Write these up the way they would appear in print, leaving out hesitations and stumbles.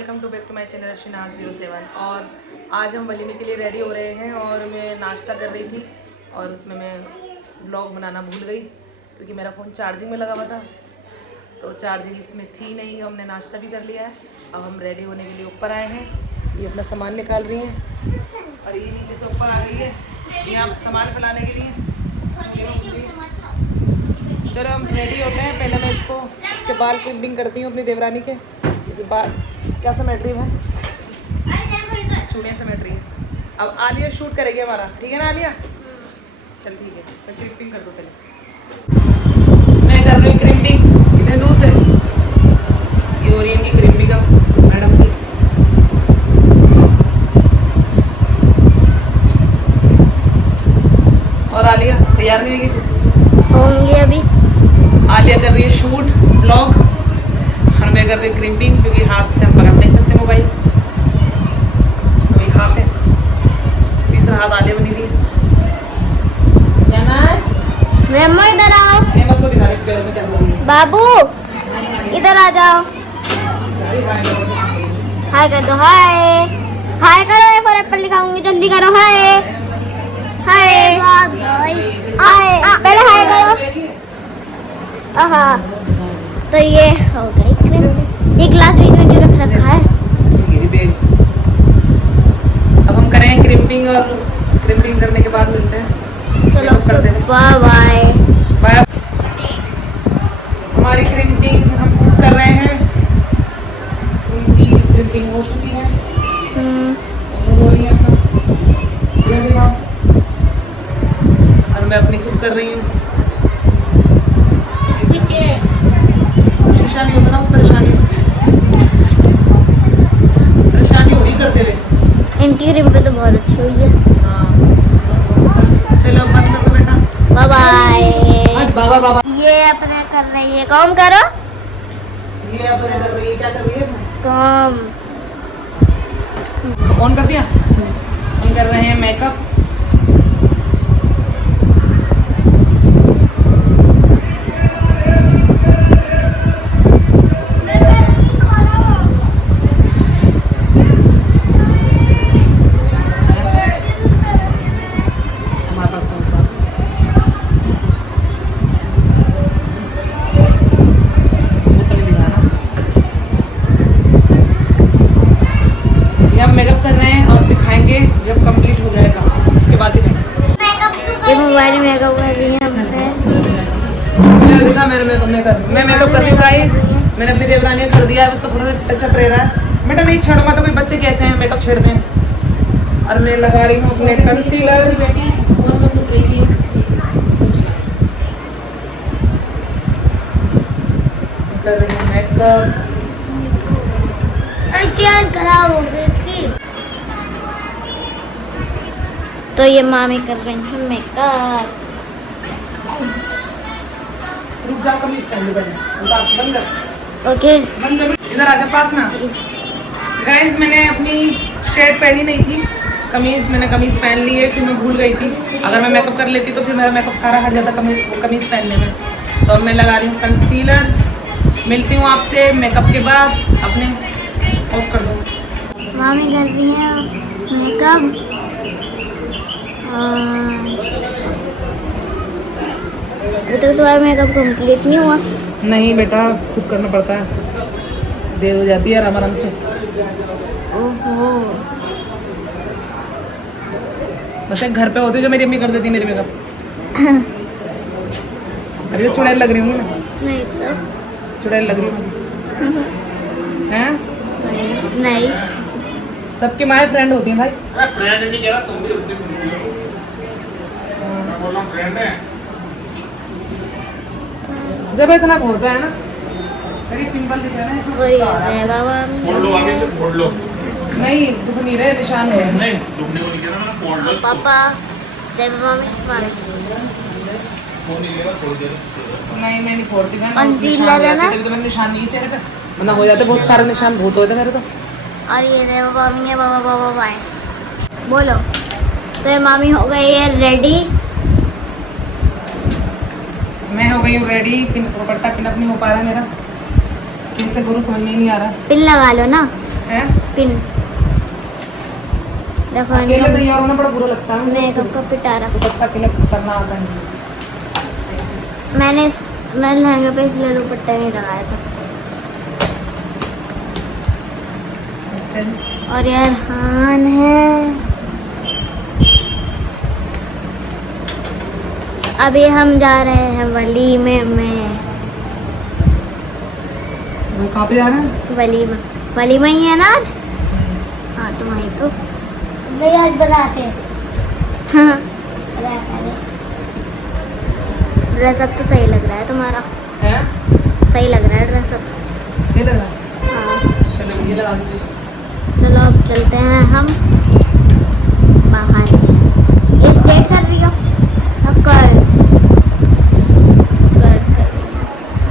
Welcome to back to my channel Shinaz 07। और आज हम वलीमे के लिए रेडी हो रहे हैं और मैं नाश्ता कर रही थी और उसमें मैं व्लॉग बनाना भूल गई क्योंकि मेरा फ़ोन चार्जिंग में लगा हुआ था, तो चार्जिंग इसमें थी नहीं। हमने नाश्ता भी कर लिया है, अब हम रेडी होने के लिए ऊपर आए हैं। ये अपना सामान निकाल रही हैं और ये नीचे से ऊपर आ गई है यहाँ सामान फैलाने के लिए। चलो हम रेडी होते हैं। पहले मैं इसके बाल क्लिपिंग करती हूँ अपनी देवरानी के। इसे बाल क्या समेट रही है, चूड़ियाँ समेट रही है। अब आलिया शूट करेगी हमारा, ठीक है ना आलिया? चल ठीक है, मैं क्लिपिंग कर दूँ पहले। मैं कर रही हूँ क्रिपिंग कितने दूर से। ये हो रही है इनकी क्रिपिंग अब मैडम की। और आलिया तैयार नहीं होंगी अभी। आलिया कर रही है शूट ब्लॉग और मैं कर रही हूँ क्रिपिंग क्योंकि हाथ से हम पकड़ नहीं सकते मोबाइल। अभी हाथ है, तीसरा हाथ आलिया बनी रही है। मेम्मा इधर आओ। हेमंत को दिखा रही पैर में क्या हो रही है। बाबू इधर आ जाओ। हाय कर दो। हाय हाय करो। ए फॉर एप्पल दिखाऊंगी, जल्दी करो। हाय हाय हाय, पहले हाय करो। आहा, तो ये हो गई। ये ग्लास बीच में क्यों रख रखा है? अब हम करें क्रिपिंग और क्रिपिंग करने के बाद मिलते हैं। चलो बाय बाय बाय। हमारी क्रिपिंग हम कर रहे हैं, उनकी क्रिपिंग हो चुकी है। हो रही है अपना और मैं अपनी खुद कर रही हूँ। शीशा नहीं होता ना, परेशानी हो रही करते हुए। इनकी क्रिपिंग तो बहुत अच्छी हुई है। हाँ चलो बंद कर दो बेटा, बाय बाय। बाबा बाबा। ये अपने कर रही है काम। करो। ये अपने कर रही है, क्या कर रही है? काम ऑन कर दिया। हम कर रहे हैं मेकअप। हमारे पास कौन सा वो तो नहीं दिखाना। ये हम मेकअप कर रहे हैं और दिखाएंगे जब कंप्लीट हो जाएगा, उसके बाद दिखाएंगे। ये मोबाइल में मेकअप कर रही है हमने। दिखा मेरे मेकअप मैं मेकअप कर रही हूँ गाइस। मैंने अपनी देवरानी कर दिया है, उसका थोड़ा सा टचअप रह रहा है। बेटा नहीं छेड़ो मत, तो कोई बच्चे कैसे हैं मेकअप छेड़ते हैं। और मैं लगा रही हूँ अपने कंसीलर। कर रही हूँ मेकअप। चैन खराब हो गई इसकी। तो ये मामी कर रही है मेकअप। रुक जा, कमीज पहन लो पहले। बंद कर। ओके बंद कर। इधर आजा पास में। गाइस मैंने अपनी शर्ट पहनी नहीं थी, मैंने कमीज पहन ली है, फिर मैं भूल गई थी। अगर मैं मेकअप कर लेती तो फिर मेरा मेकअप सारा हट जाता कमीज पहनने में। तो अब मैं लगा रही हूँ कंसीलर। मिलती हूँ आपसे मेकअप के बाद। अपने ऑफ कर दो। मामी कर रही है मेकअप। अभी तक तुम्हारा मेकअप कंप्लीट नहीं हुआ। नहीं बेटा, खुद करना पड़ता है, देर हो जाती है आराम से। ओहो, वैसे घर पे होती जो मेरी अम्मी कर देती मेरी मेकअप। अभी तो चुड़ैल लग रही हूँ मैं। नहीं तो चुड़ैल लग रही हूँ हैं? नहीं, सबकी माँ फ्रेंड होती है भाई। फ्रेंड नहीं कह रहा, तुम भी उनकी सुन रही हो। मैं बोल रहा हूँ फ्रेंड है। जब इतना होता है ना, कहीं पिंपल दिख रहा है इसमें। वही है बाबा। फोड़ लो, आगे से फोड़ लो। नहीं दुख नहीं रहे, निशान है। नहीं दुखने को नहीं कह रहा, मैं फोड़ लो इसको। पापा जय मामी मामी। फोन नहीं लेगा, फोड़ दे। नहीं मैं नहीं फोड़ती बहन। कंसीलर है ना? तभी तो मैंने निशान नहीं चेहरे पे, वरना हो जाते बहुत सारे निशान, बहुत होते मेरे तो। और ये देखो मामी है। बाबा बाबा बाय बोलो। तो ये मामी हो गई है रेडी। मैं हो गई हूँ रेडी। दुपट्टा पिन अप नहीं हो पा रहा है मेरा, कैसे करूँ समझ में ही नहीं आ रहा। पिन लगा लो ना। हैं पिन देखो अकेले तैयार होना बड़ा बुरा लगता है मुझे। मेकअप का पिटारा। दुपट्टा अकेले करना आता नहीं। मैं लहंगे पे इसलिए दुपट्टा नहीं लगाया था। अच्छा जी। और ये अरहान है। अभी हम जा रहे हैं वलीमे में। वो कहाँ पे जा रहे हैं? वलीमा ही है ना आज। हाँ तो वहीं तो नहीं आज बताते हैं। हाँ ड्रेसअप तो सही लग रहा है तुम्हारा। हैं? सही लग रहा है ड्रेसअप। सही लग रहा है? हाँ चलो ये लगा दीजिए। चलो अब चलते हैं हम बाहर। ये स्ट्रेट कर रही हो अब कर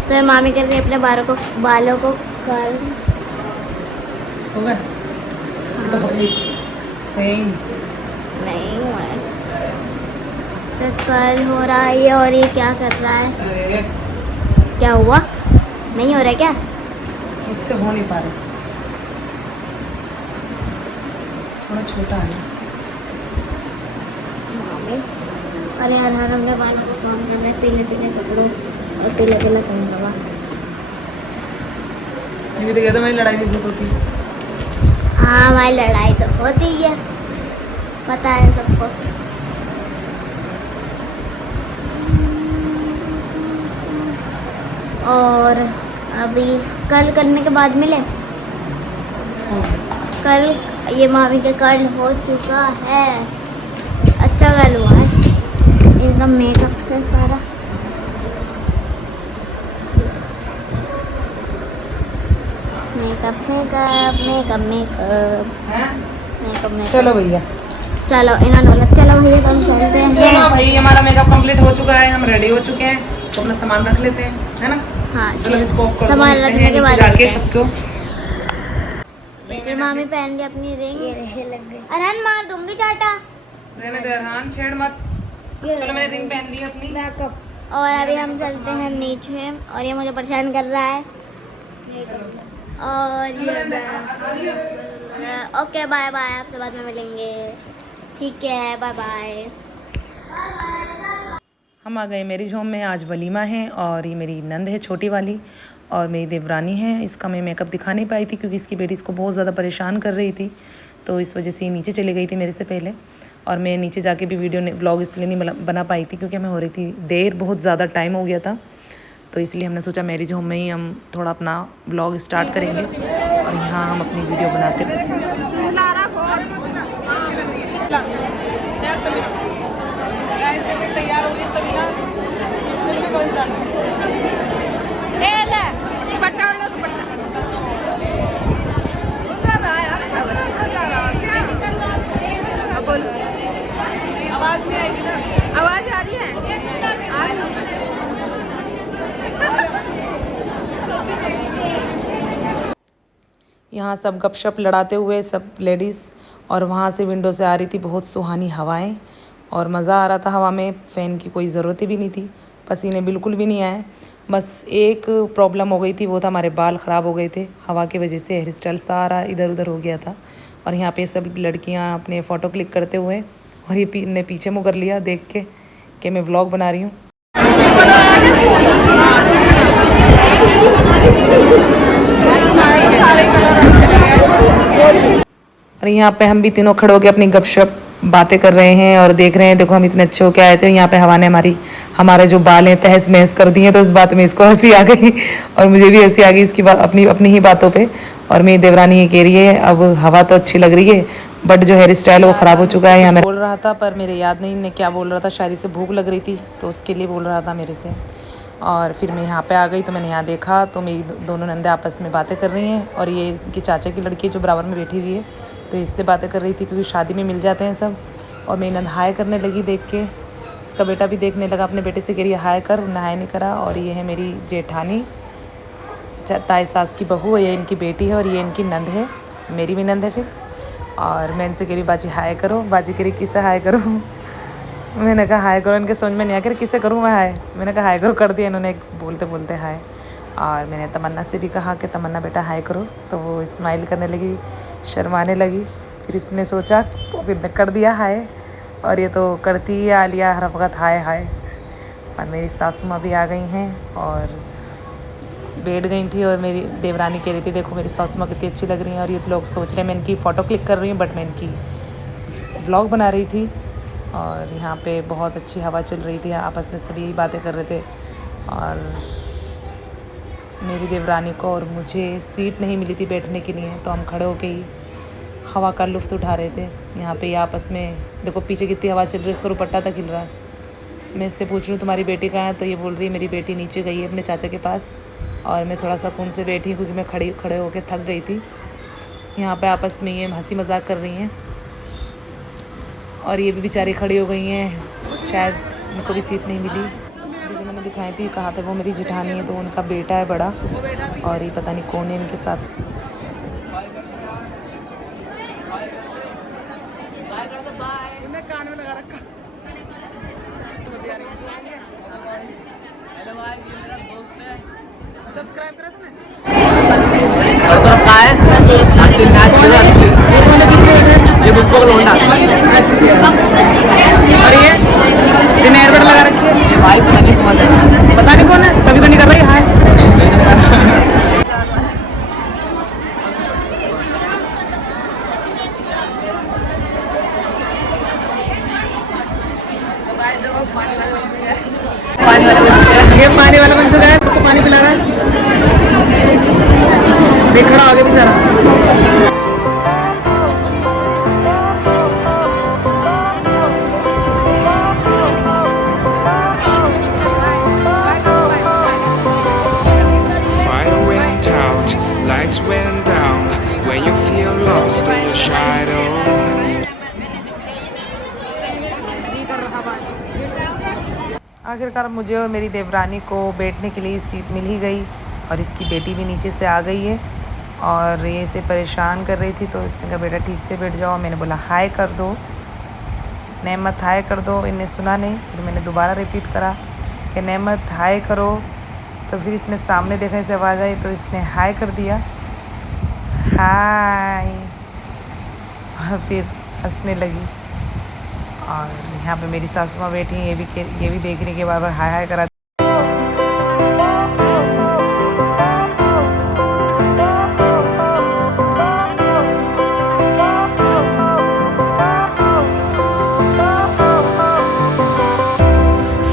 तो मामी कर रही है अपने बालों को कर। हो गया? ये तो हो ही नहीं। नहीं हुआ है तो कल हो रहा है ये। और ये क्या कर रहा है? अरे क्या हुआ? नहीं हो रहा है क्या? इससे हो नहीं पा रहा, थोड़ा छोटा है। अरे यार हमने बालों को कौन कर रहे हैं? पीले पीले कपड़ों और पीला पीला कंगवा। ये भी तो कहता मेरी लड़ाई भी बहुत होती है। हाँ हमारी लड़ाई तो होती है, पता है सबको। और अभी कल करने के बाद मिले। कल ये मामी के कल हो चुका है। अच्छा कल हुआ है इनका मेकअप से सारा। मेकअप। चलो भैया, चलो इन्होंने बोला चलो भैया तो हम चलते हैं। चलो भाई हमारा मेकअप कंप्लीट हो चुका है, हम रेडी हो चुके हैं, तो अपना सामान रख लेते हैं, है ना। हाँ चलो इसको ऑफ कर दो, सामान मिलते रखने हैं के नीचे बाद जाके मिलते हैं। सबको। मेरी मामी पहन ली अपनी रिंग। ये लग गई। अरहन मार दूंगी चाटा। रहने दे अरहान, छेड़ मत। चलो मैंने रिंग पहन ली अपनी। और अभी हम चलते हैं नीचे और ये मुझे परेशान कर रहा है। और ये ओके बाय बाय, आपसे बाद में मिलेंगे। ठीक है बाय बाय। हम आ गए मैरिज होम में। आज वलीमा है और ये मेरी नंद है छोटी वाली और मेरी देवरानी है। इसका मैं मेकअप दिखा नहीं पाई थी क्योंकि इसकी बेटी इसको बहुत ज़्यादा परेशान कर रही थी, तो इस वजह से ये नीचे चली गई थी मेरे से पहले। और मैं नीचे जाके भी व्लॉग इसलिए नहीं बना पाई थी क्योंकि हमें हो रही थी देर, बहुत ज़्यादा टाइम हो गया था, तो इसलिए हमने सोचा मैरिज होम में ही हम थोड़ा अपना व्लॉग स्टार्ट करेंगे और यहाँ हम अपनी वीडियो बनाते हैं। तैयार हो गई सभी आवाज नहीं आएगी ना? आवाज आ रही है? यहाँ सब गपशप लड़ाते हुए सब लेडीज़, और वहाँ से विंडो से आ रही थी बहुत सुहानी हवाएं और मज़ा आ रहा था हवा में। फ़ैन की कोई ज़रूरत भी नहीं थी, पसीने बिल्कुल भी नहीं आए। बस एक प्रॉब्लम हो गई थी, वो था हमारे बाल ख़राब हो गए थे हवा की वजह से, हेयर स्टाइल सारा इधर उधर हो गया था। और यहाँ पे सब लड़कियाँ अपने फ़ोटो क्लिक करते हुए, और ये ने पीछे मुँह कर लिया देख के कि मैं व्लॉग बना रही हूँ। और यहाँ पे हम भी तीनों खड़े होकर अपनी गपशप बातें कर रहे हैं और देख रहे हैं, देखो हम इतने अच्छे होके आए थे, यहाँ पे हवा ने हमारे जो बाल हैं तहस नहस कर दिए, तो इस बात में इसको हंसी आ गई और मुझे भी हंसी आ गई इसकी बात, अपनी ही बातों पे। और मेरी देवरानी ये कह रही है अब हवा तो अच्छी लग रही है बट जो हेयर स्टाइल वो ख़राब हो चुका है। यहाँ मैं बोल रहा था पर मेरे याद नहीं ने क्या बोल रहा था, शायद से भूख लग रही थी तो उसके लिए बोल रहा था मेरे से। और फिर मैं यहाँ पे आ गई तो मैंने यहाँ देखा तो मेरी दोनों नंदे आपस में बातें कर रही हैं, और ये इनकी चाचा की लड़की जो बराबर में बैठी हुई है तो इससे बातें कर रही थी क्योंकि शादी में मिल जाते हैं सब। और मेरी नंद हाय करने लगी देख के, इसका बेटा भी देखने लगा अपने बेटे से, कह रही है हाय कर, हाय नहीं करा। और ये है मेरी जेठानी, ताई सास की बहू, ये इनकी बेटी है और ये इनकी नंद है, मेरी भी नंद है फिर। और मैं इनसे कह रही बाजी हाय करो, बाजी कह रही किससे हाय करो। मैंने कहा हाय करो, इनके समझ में नहीं आया कि किससे करूँ मैं हाय। मैंने कहा हाय करो, कर दिया इन्होंने बोलते बोलते हाय। और मैंने तमन्ना से भी कहा कि तमन्ना बेटा हाय करो, तो वो स्माइल करने लगी, शर्माने लगी। फिर इसने सोचा, फिर मैं कर दिया हाय, और ये तो करती ही आलिया हर वक्त हाय हाय। और मेरी सासू माँ भी आ गई हैं और बैठ गई थी, और मेरी देवरानी कह रही थी देखो मेरी सासू माँ कितनी अच्छी लग रही हैं। और ये तो लोग सोच रहे हैं मैं इनकी फ़ोटो क्लिक कर रही हूँ, बट मैं इनकी व्लॉग बना रही थी। और यहाँ पे बहुत अच्छी हवा चल रही थी, आपस में सभी बातें कर रहे थे। और मेरी देवरानी को और मुझे सीट नहीं मिली थी बैठने के लिए, तो हम खड़े होके ही हवा का लुत्फ़ उठा रहे थे। यहाँ पे आपस में देखो पीछे कितनी हवा चल रही है, उसका दुपट्टा तक हिल रहा है। मैं इससे पूछ रही हूँ तुम्हारी बेटी कहाँ है, तो ये बोल रही है मेरी बेटी नीचे गई है अपने चाचा के पास। और मैं थोड़ा सुकून से बैठी क्योंकि मैं खड़े होके थक गई थी। यहाँ पे आपस में ये हंसी मजाक कर रही हैं, और ये भी बेचारी खड़ी हो गई हैं, शायद उनको भी सीट नहीं मिली। जो मैंने दिखाई थी, कहा था वो मेरी जेठानी है, तो उनका बेटा है बड़ा, और ये पता नहीं कौन है इनके साथ। सब्सक्राइब करा ये बुक लौंडा अच्छा। और ये एयरबड लगा रखी है, ये भाई पता नहीं कौन है, पता नहीं कौन है, कभी तो नहीं कर रही हाय। ये पानी वाला बन चुका है, सबको पानी पिला रहा है, देख खड़ा आगे बेचारा। Fire went out, lights went down. When you feel lost in your shadow. आखिरकार मुझे और मेरी देवरानी को बैठने के लिए सीट मिल ही गई, और इसकी बेटी भी नीचे से आ गई है। और ये इसे परेशान कर रही थी, तो इसने कहा बेटा ठीक से बैठ जाओ। मैंने बोला हाय कर दो नेमत, हाय कर दो। इन्हें सुना नहीं, फिर मैंने दोबारा रिपीट करा कि नेमत हाय करो। तो फिर इसने सामने देखा, इसे आवाज़ आई, तो इसने हाय कर दिया, हाय। और फिर हंसने लगी। और यहाँ पे मेरी सासू माँ बैठी हैं, ये भी देख रही कि बार बार हाय हाय करा।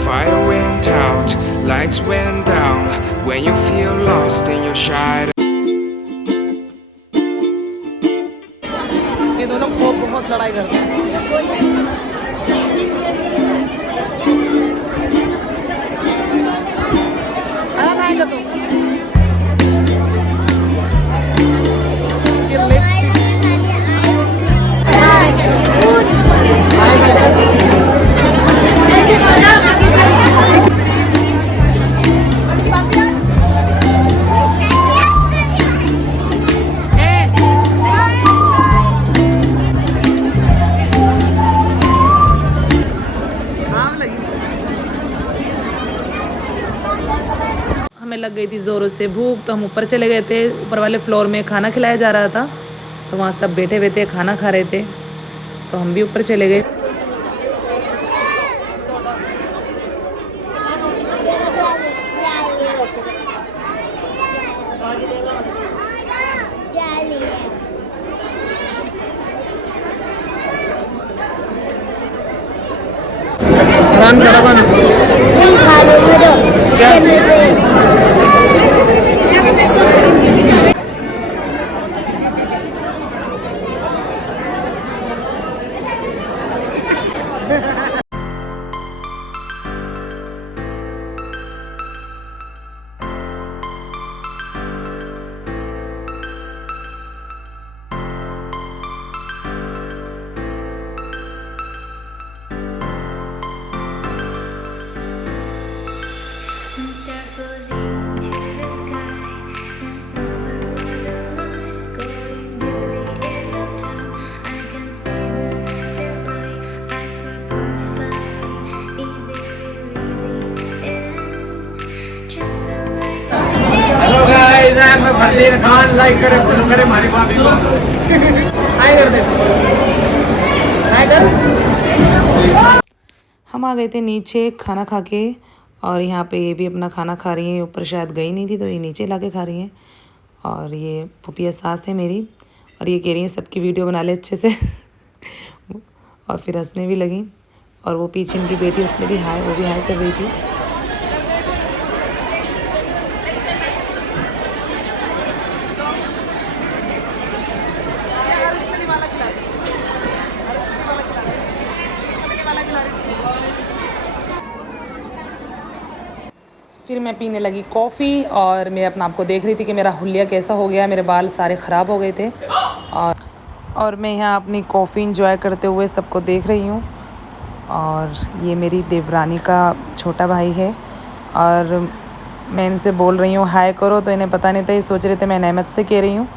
Fire went out, lights went down. When you feel lost in your shadow. ये दोनों बहुत लड़ाई करते हैं। हमें लग गई थी ज़ोरों से भूख, तो हम ऊपर चले गए थे। ऊपर वाले फ्लोर में खाना खिलाया जा रहा था, तो वहाँ सब बैठे हुए थे, खाना खा रहे थे, तो हम भी ऊपर चले गए। मैं फरदीन खान, लाइक करे फॉलो करे हमारी भाभी को। हाय कर दे, हाय कर। हम आ गए थे नीचे खाना खा के, और यहाँ पे ये भी अपना खाना खा रही हैं। ऊपर शायद गई नहीं थी तो ये नीचे ला के खा रही हैं। और ये पुपिया सास है मेरी, और ये कह रही हैं सबकी वीडियो बना ले अच्छे से और फिर हंसने भी लगी। और वो पीछे इनकी बेटी, उसने भी हाय, वो भी हाय कर रही थी। फिर मैं पीने लगी कॉफ़ी, और मैं अपना आपको देख रही थी कि मेरा हुलिया कैसा हो गया। मेरे बाल सारे ख़राब हो गए थे, और मैं यहाँ अपनी कॉफ़ी इंजॉय करते हुए सबको देख रही हूँ। और ये मेरी देवरानी का छोटा भाई है, और मैं इनसे बोल रही हूँ हाय करो, तो इन्हें पता नहीं था, ये सोच रहे थे मैं नहमत से कह रही हूँ।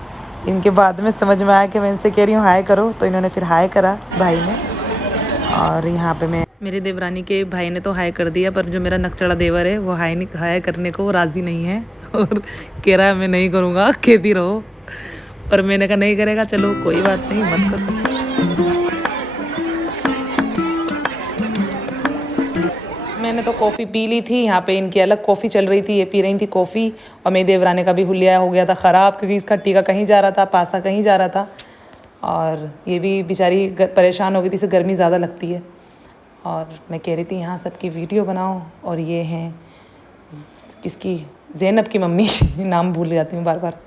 इनके बाद में समझ में आया कि मैं इनसे कह रही हूँ हाय करो, तो इन्होंने फिर हाय करा भाई ने। और यहाँ पे मैं, मेरी देवरानी के भाई ने तो हाय कर दिया, पर जो मेरा नकचड़ा देवर है वो हाय करने को राज़ी नहीं है, और कह रहा है मैं नहीं करूँगा, कहती रहो। पर मैंने कहा नहीं करेगा, चलो कोई बात नहीं, मत करो। मैंने तो कॉफ़ी पी ली थी, यहाँ पे इनकी अलग कॉफ़ी चल रही थी, ये पी रही थी कॉफ़ी। और मेरी देवरानी का भी हुलिया हो गया था ख़राब, क्योंकि इसका टीका कहीं जा रहा था, पासा कहीं जा रहा था। और ये भी बेचारी परेशान हो गई थी, इसे गर्मी ज़्यादा लगती है। और मैं कह रही थी यहाँ सबकी वीडियो बनाओ। और ये हैं किसकी, ज़ैनब की मम्मी नाम भूल जाती हूँ बार बार।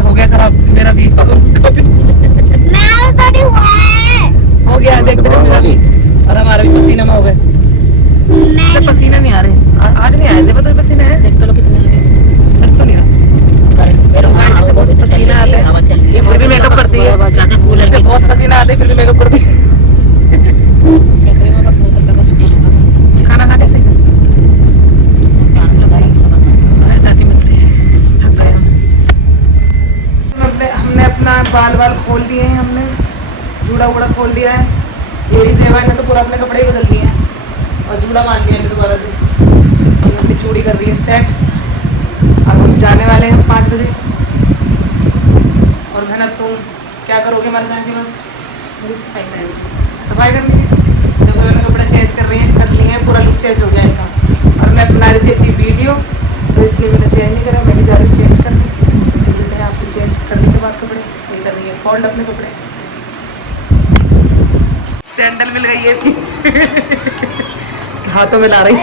हो गया खराब, मेरा भी और उसका भी हो गया, देख रहे मेरा भी, और हमारा भी पसीना में हो गए। तो पसीना नहीं आ रहे आज, नहीं आए तो पसीना है, देख तो लो कितने लग तो नहीं रहा, जैसे बहुत पसीना आता है, ये फिर भी मेकअप करती है, जैसे बहुत पसीना आता है फिर भी मेकअप करती है। खाना खाते सही से, घर जाके मिलते हैं, थक गए हमने अपना बाल खोल दिए हैं, हमने जूड़ा वूड़ा खोल दिया है। ये सेवा ने तो पूरा अपने कपड़े ही बदल दिए हैं, और जूड़ा मान लिया दोबारा से। अपनी चूड़ी कर रही है सेट, अब हम जाने वाले हैं 5 बजे। और मेहनत तुम क्या करोगे मर जाने के बाद? मुझे सफाई करनी है। जब मैंने कपड़े चेंज कर लिए हैं, पूरा लुक चेंज हो गया इनका। और मैं बना रही थी अपनी वीडियो, तो इसलिए मैंने चेंज नहीं करा, मैं भी जा रही हूँ चेंज करने। मिलते हैं आपसे चेंज करने के बाद कपड़े। ये कर रही है फोल्ड अपने कपड़े। सैंडल मिल गई है इसकी हाथों में ला रही।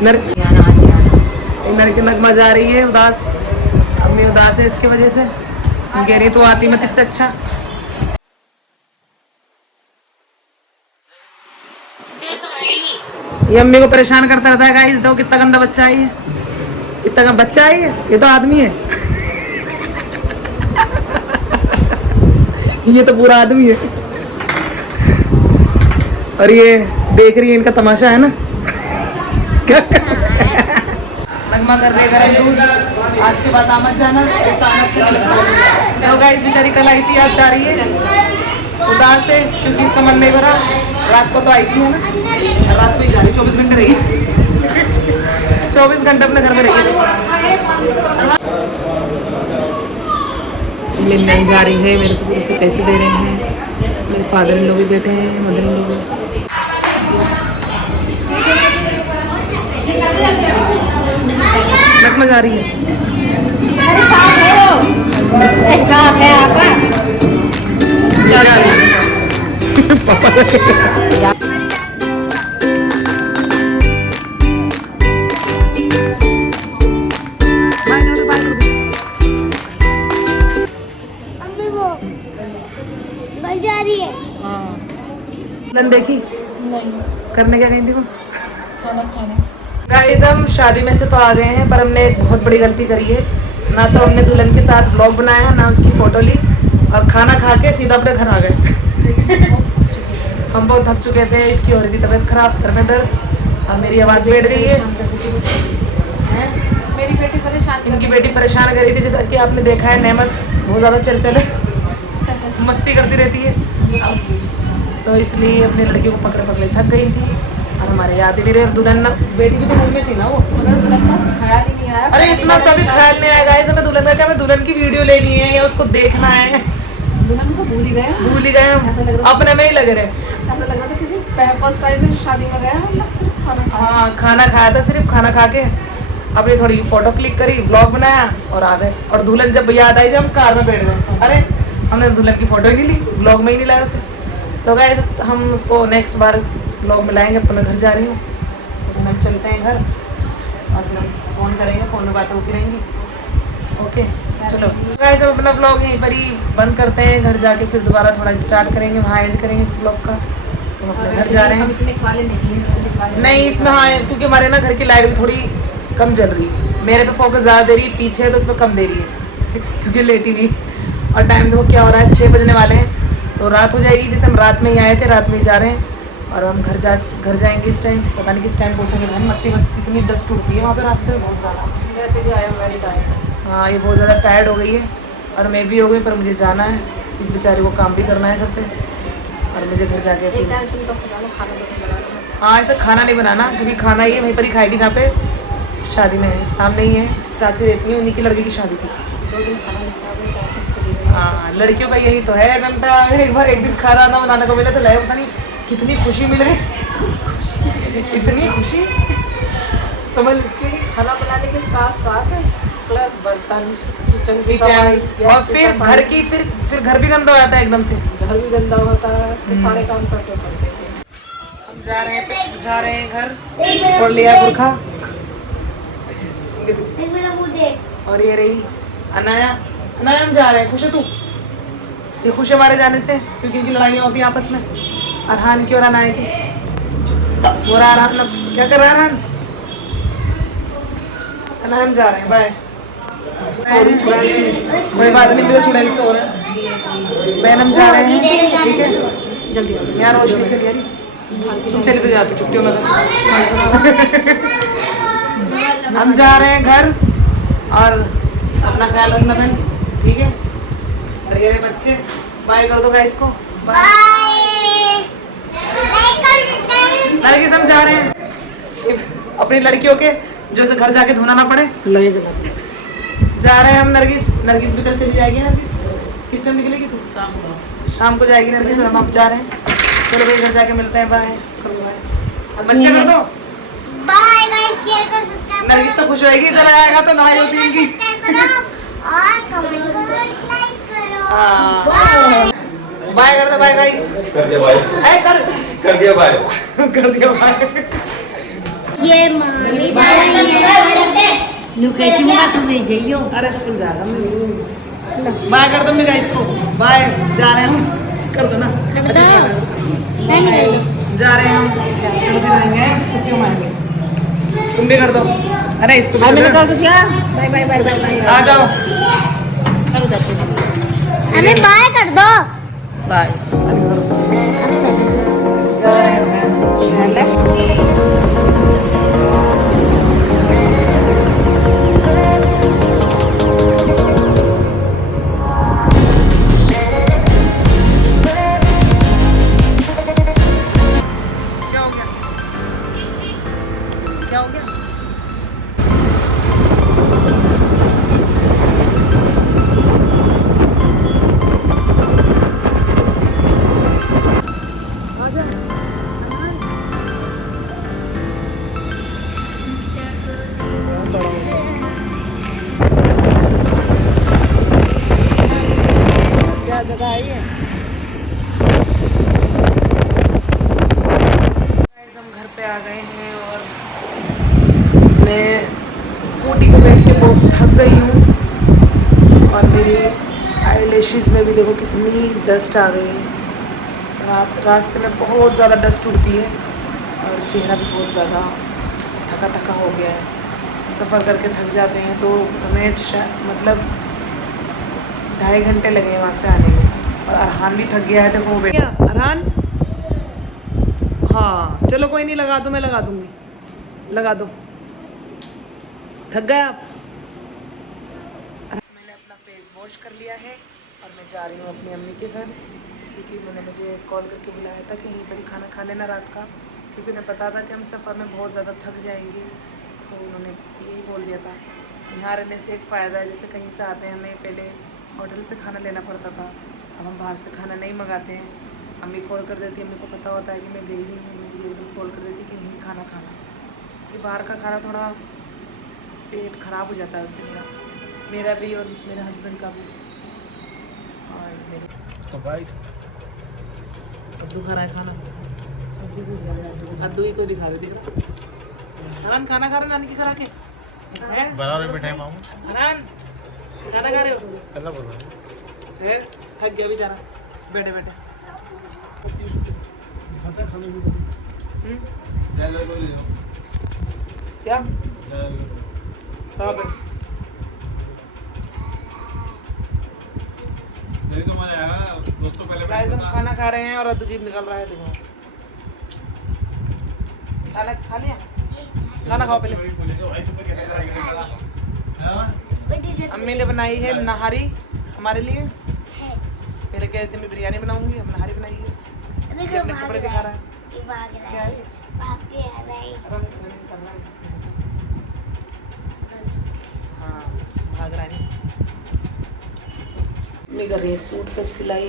नर की नगमा जा रही है उदास, अम्मी उदास है इसकी वजह से, कह रही तो आती मत इससे अच्छा। ये अम्मी को परेशान करता रहता है गाइस, देखो कितना गंदा बच्चा है ये, कितना गंदा बच्चा है ये तो आदमी है ये तो पूरा आदमी है। और ये देख रही है इनका तमाशा है ना नगमा कर रहे गरम दूध, आज के बाद आमद जाना, ऐसा आना अच्छा लगता है। गाइस बेचारी कल आई थी, आज जा रही है उदास है, क्योंकि इसका मन नहीं भरा। रात को तो आई थी है ना, रात को ही जा रही, 24 घंटे रही 24 घंटे अपने घर में रही। मिलने जा रही है, मेरे ससुर से पैसे दे रहे हैं, मेरे फादर इन लोग भी बैठे हैं, मदर इन लोग। नगमा जा रही है, साफ है आपका जा रही है। अम्मी वो बन जा रही है। दुल्हन देखी नहीं, करने क्या गई थी वो? खाना खाना। गाइस हम शादी में से तो आ गए हैं, पर हमने एक बहुत बड़ी गलती करी है। ना तो हमने दुल्हन के साथ ब्लॉग बनाया, ना उसकी फोटो ली, और खाना खा के सीधा अपने घर आ गए। हम बहुत थक चुके थे। इसकी हो रही थी तबीयत खराब, सर में दर्द, और मेरी आवाज़ बैठ रही है। मेरी बेटी परेशान। इनकी बेटी परेशान कर रही थी, जैसा कि आपने देखा है। नेमत बहुत ज़्यादा चल मस्ती करती रहती है, तो इसलिए अपने लड़की को पकड़े पकड़े थक गई थी, और हमारे याद ही नहीं रहे। दुल्हन बेटी भी तो मुंह में थी ना वो। दुल्हन का ख्याल ही नहीं आया। अरे इतना सभी ख्याल नहीं आएगा। हमें दुल्हन का क्या, हमें दुल्हन की वीडियो लेनी है या उसको देखना है। दुल्हन को भूल ही गए। भूल ही गए हम, अपने में ही लगे रहे। ऐसा लग रहा था किसी फर्स्ट टाइम में शादी में गया, हम लोग सिर्फ खाना खाया। हाँ, खाना खाया था, सिर्फ खाना खा के अपनी थोड़ी फोटो क्लिक करी, ब्लॉग बनाया और आ गए। और दुल्हन जब याद आई, जब हम कार में बैठ गए, अरे हमने दुल्हन की फोटो ही नहीं ली, ब्लॉग में ही नहीं लाया उसे। तो गाइस हम उसको नेक्स्ट बार ब्लॉग में लाएंगे। अब तो मैं घर जा रही हूँ, तो हम चलते हैं घर, और फिर हम फ़ोन करेंगे, फ़ोन में बातें होती रहेंगी। ओके चलो गाइस, अब अपना ब्लॉग यहीं पर ही बंद करते हैं। घर जाके फिर दोबारा थोड़ा स्टार्ट करेंगे, वहाँ एंड करेंगे ब्लॉग का। तो हम अपने घर जा रहे हैं। इतने खाले नहीं है। नहीं इसमें, हाँ, क्योंकि हमारे ना घर की लाइट भी थोड़ी कम जल रही है। मेरे पे फोकस ज़्यादा दे रही है, पीछे है तो उसमें कम दे रही है क्योंकि लेटी हुई। और टाइम देखो क्या हो रहा है, 6 बजने वाले हैं, तो रात हो जाएगी। जैसे हम रात में ही आए थे, रात में ही जा रहे हैं, और हम घर जाएंगे इस टाइम। पता नहीं किस टाइम पहुँचेंगे। बहन मट्टी इतनी डस्ट उड़ती है वहाँ पे रास्ते में बहुत ज़्यादा। वैसे भी आया वेरी टाइम। हाँ, ये बहुत ज़्यादा टायर्ड हो गई है, और मैं भी हो गई, पर मुझे जाना है। इस बेचारे को काम भी करना है घर पे, और मुझे घर जाके फिर टेंशन तो खाना तो नहीं बनाना। हाँ, ऐसा खाना नहीं बनाना, क्योंकि खाना ये वहीं पर ही खाएगी जहाँ पे शादी में है, सामने ही है। चाची रहती है, उन्हीं की लड़की की शादी थी। 2 दिन खाना नहीं खाया, टेंशन फ्री नहीं। हाँ, लड़कियों का यही तो है डंडा। एक दिन खाना ना बनाने को मिला तो लाए, पता नहीं कितनी खुशी मिल रही, इतनी खुशी समझ। क्योंकि खाना बनाने के साथ साथ प्लस बर्तन, किचन की किचन, सफाई, और फिर घर की फिर घर भी गंदा हो जाता है एकदम से। घर भी गंदा होता है, तो सारे काम करके पड़ते हैं। हम जा रहे हैं घर, और लिया बुरखा, मेरा मुंह देख। और ये रही अनाया। अनाया हम जा रहे हैं। खुश है तू? ये खुश है हमारे जाने से, क्योंकि इनकी लड़ाइयाँ होती हैं आपस में, अरहान की और अनाया की। वो रहा अरहान, क्या कर रहा है अरहान? अनाया हम जा रहे हैं, बाय। कोई बात नहीं, मुझे चुड़ैल से हो रहा है। बहन हम जा रहे हैं, ठीक है? जल्दी यहाँ रोशनी के लिए तुम चली तो जाती छुट्टियों में। हम जा रहे हैं घर, और अपना ख्याल रखना बहन, ठीक है? लगे रहे बच्चे। बाय कर दो गाइस को। नरगिस हम जा रहे हैं अपनी लड़कियों के, जो से घर जाके धोना ना पड़े। जा रहे हैं हम। नरगिस भी कल चली जाएगी। नरगिस किस टाइम निकलेगी तू? शाम को जाएगी नरगिस, और हम अब जा रहे हैं। चलो भाई, घर जाके मिलते हैं। बाय। बच्चे कर दो बाय गाइस, शेयर कर, सब्सक्राइब नरगिस तो खुश होएगी, चला जाएगा तो लड़ाई होती है इनकी। और कमेंट करो, लाइक करो। हाँ, बाय कर दो। बाय गाइस, कर दिया भाई, कर कर दिया भाई। कर दिया बाय। ये मामी अरे स्कूल जा रहा हूँ। बाय कर दो मेरे गाइस को। बाय, जा रहे हैं हम। कर दो ना। कर दो। जा रहे हैं हम, छुट्टी रहेंगे, छुट्टियों में आएंगे। तुम भी कर दो। अरे इसको भी कर दो। क्या? Bye bye bye bye. आ जाओ। हमें बाय कर दो। बाय। जा रहे हैं। क्या हो गया? थक गई हूँ और मेरी आईलैशेस में भी देखो कितनी डस्ट आ गई है। रास्ते में बहुत ज़्यादा डस्ट उड़ती है और चेहरा भी बहुत ज़्यादा थका थका हो गया है। सफ़र करके थक जाते हैं तो हमें मतलब 2.5 घंटे लगे हैं वहाँ से आने में। और अरहान भी थक गया है, देखो वो बेटा अरहान। हाँ चलो कोई नहीं, लगा दो, मैं लगा दूँगी, लगा दो। थक गए आप? मैंने अपना फेस वॉश कर लिया है और मैं जा रही हूँ अपनी अम्मी के घर, क्योंकि उन्होंने मुझे कॉल करके बुलाया था कि यहीं पर ही खाना खा लेना रात का, क्योंकि उन्हें पता था कि हम सफ़र में बहुत ज़्यादा थक जाएंगे। तो उन्होंने यही बोल दिया था। यहाँ रहने से एक फ़ायदा है, जैसे कहीं से आते हैं हमें पहले होटल से खाना लेना पड़ता था, अब हम बाहर से खाना नहीं मंगाते हैं। अम्मी कॉल कर देती, अम्मी को पता होता है कि मैं गई नहीं हूँ, मुझे एकदम कॉल कर देती कि यहीं खाना खाना। ये बाहर का खाना थोड़ा पेट ख़राब हो जाता है उससे, मेरा भी और मेरे हस्बैंड का भी। और मेरे तो भाई अद्दू खा रहा है खाना, अद्दू ही को दिखा रहे, देख हरान खाना खा रहे नानी की करा के हैं? बना रहे बैठे मामू हरान खाना खा रहे हो? कैसा बोल रहा है थक गया बेचारा बैठे बैठे। दिखाता है खाने में क्या कहाँ पे? तो मजा आएगा दोस्तों। पहले एकदम खाना खा रहे हैं और अद्दू जीभ निकल रहा है, देखो। खाना खा लिया? खाना खाओ पहले। अम्मी ने बनाई है नहारी हमारे लिए। पहले कह रहे थे मैं बिरयानी बनाऊंगी, अब नहारी बनाई है। ये अपने कपड़े दिखा रहा है, क्या है? हाँ भाग रहा है। मैं कर रही है सूट पे सिलाई,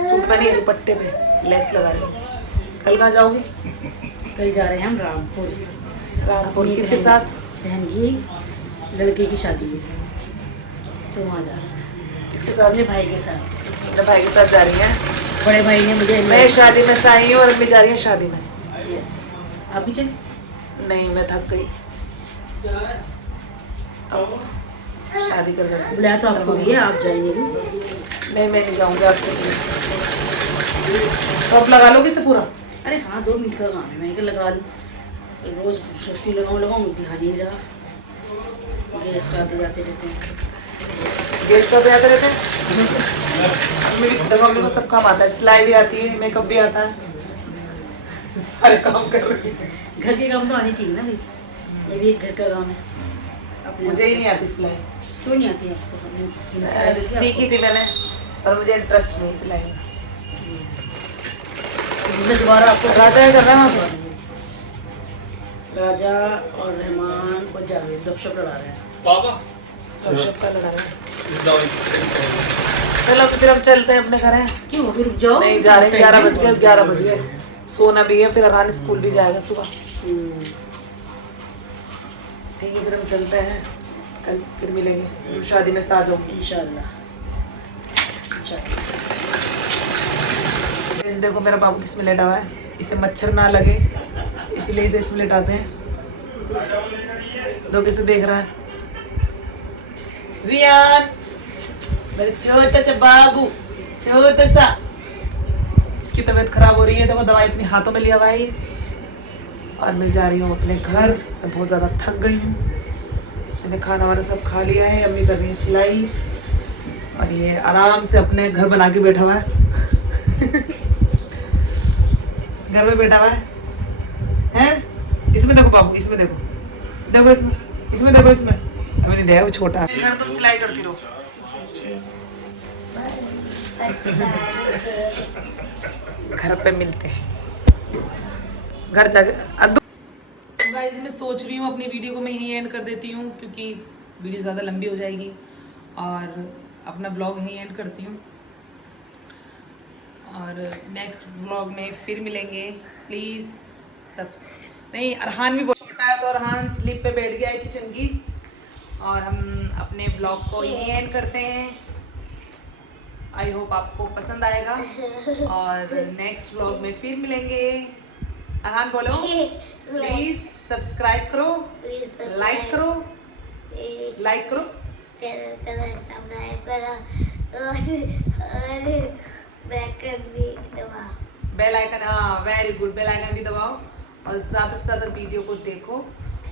सूट पे नहीं दुपट्टे पे लेस लगा रही है। कल कहाँ जाओगी? कल जा रहे हैं हम रामपुर। रामपुर किसके साथ? बहन की लड़के की शादी है, तो वहाँ जा रहे हैं किसके साथ? अपने भाई के साथ। मेरे भाई के साथ जा रही हैं। बड़े भाई ने मुझे मैं शादी में से आई हूँ और अम्मी जा रही है शादी में। यस, आप भी चल। नहीं मैं थक गई, अब शादी कर रही। बुलाया तो आपको भी है, आप जाएंगे भी? नहीं मैं नहीं जाऊँगी आपके लिए। तो आप लगा लोगे इसे पूरा? अरे हाँ, 2 मिनट का काम है, मैं क्या लगा लूँ। रोज़ सोचती लगाऊँ ध्यान ही नहीं रहा। गेस्ट आते जाते रहते हैं। गेस्ट कब आते रहते हैं? मेरे को सब काम आता है, सिलाई भी आती है, मेकअप भी आता है, सारे काम कर रही है। घर के काम तो आनी चाहिए ना भाई, ये भी एक घर का काम है। अपने मुझे ही नहीं आती सिलाई। क्यों नहीं आती आपको? सीखी थी मैंने, पर मुझे इंटरेस्ट नहीं सिलाई में। दोबारा आपको राजा कर रहा है राजा और रहमान और जावेद गपशप लड़ा रहे हैं। गपशप का लड़ा रहे हैं। चलो तो फिर हम चलते हैं अपने घर हैं। क्यों अभी रुक जाओ? नहीं जा रहे, 11 बज गए, 11 बज गए। सोना भी है, फिर अरहान स्कूल भी जाएगा सुबह। ठीक है फिर हम चलते हैं, कल फिर मिलेंगे। तुम शादी में आ जाओ इंशाल्लाह। देखो मेरा बाबू किसमें लेटा हुआ है, इसे मच्छर ना लगे इसलिए इसे इसमें लेटाते हैं। दो किसे देख रहा है रियान, मेरे छोटा सा बाबू, छोटा सा। इसकी तबीयत खराब हो रही है, देखो दवाई अपने हाथों में लिया हुआ है और मैं जा रही हूँ अपने घर। मैं बहुत ज़्यादा थक गई हूँ। मैंने खाना वाना सब खा लिया है, अम्मी कर रही है सिलाई और ये आराम से अपने घर बना के बैठा हुआ है। घर में बैठा हुआ है हैं? इसमें देखो बाबू, इसमें देखो, देखो इसमें देखो, इसमें अभी नहीं देखा, वो छोटा है। घर तुम सिलाई करती रहो। घर पे मिलते हैं, घर जाके। गाइस मैं सोच रही हूँ अपनी वीडियो को मैं यहीं एंड कर देती हूँ, क्योंकि वीडियो ज़्यादा लंबी हो जाएगी और अपना ब्लॉग यहीं एंड करती हूँ। और नेक्स्ट व्लॉग में फिर मिलेंगे। प्लीज़ सब नहीं, अरहान भी बहुत छोटा है तो अरहान स्लीप पे बैठ गया है किचन की। और हम अपने ब्लॉग को यहीं एंड करते हैं। आई होप आपको पसंद आएगा और नेक्स्ट व्लॉग में फिर मिलेंगे। अरहान बोलो प्लीज़ सब्सक्राइब करो, लाइक करो लाइक करो, सब्सक्राइब करो और बेल आइकन, हाँ वेरी गुड, बेल आइकन भी दबाओ और ज़्यादा से ज़्यादा वीडियो को देखो।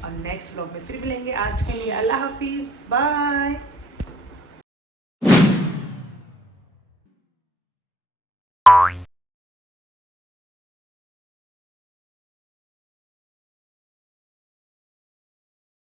और नेक्स्ट व्लॉग में फिर मिलेंगे। आज के लिए अल्लाह हाफिज़, बाय।